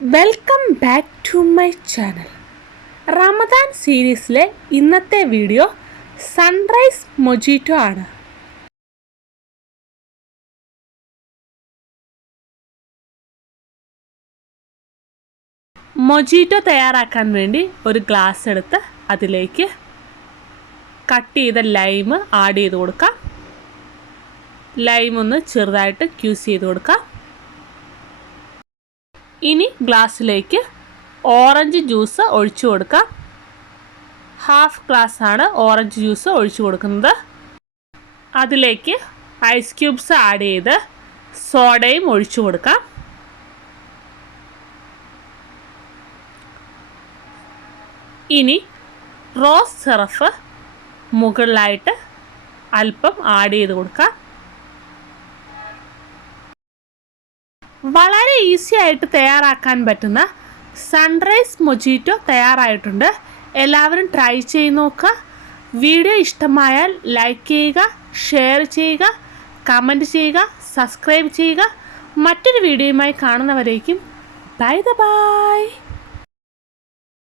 Welcome back to my channel. Ramadan സീരീസിലെ ഇന്നത്തെ video sunrise mojito ആണ്. മൊജിറ്റോ തയ്യാറാക്കാൻ വേണ്ടി ഒരു ഗ്ലാസ് എടുത്ത് അതിലേക്ക് കട്ട് ചെയ്ത ലൈം ആഡ് ചെയ്ത് കൊടുക്കാം. ലൈം ഒന്ന് ചെറുതായിട്ട് ക്യൂസ് ചെയ്ത് കൊടുക്കാം. ഇനി ഗ്ലാസ്സിലേക്ക് ഓറഞ്ച് ജ്യൂസ് ഒഴിച്ചു കൊടുക്കാം. ഹാഫ് ഗ്ലാസ്സാണ് ഓറഞ്ച് ജ്യൂസ് ഒഴിച്ചു കൊടുക്കുന്നത്. അതിലേക്ക് ഐസ് ക്യൂബ്സ് ആഡ് ചെയ്ത് സോഡയും ഒഴിച്ചു കൊടുക്കാം. ഇനി റോസ് സിറപ്പ് മുകളിലായിട്ട് അല്പം ആഡ് ചെയ്ത് കൊടുക്കാം. വളരെ ഈസി ആയിട്ട് തയ്യാറാക്കാൻ പറ്റുന്ന സൺറൈസ് മൊജിറ്റോ തയ്യാറായിട്ടുണ്ട്. എല്ലാവരും ട്രൈ ചെയ്ത് നോക്കുക. വീഡിയോ ഇഷ്ടമായാൽ ലൈക്ക് ചെയ്യുക, ഷെയർ ചെയ്യുക, കമൻറ്റ് ചെയ്യുക, സബ്സ്ക്രൈബ് ചെയ്യുക. മറ്റൊരു വീഡിയോയുമായി കാണുന്നവരേക്കും ബൈ.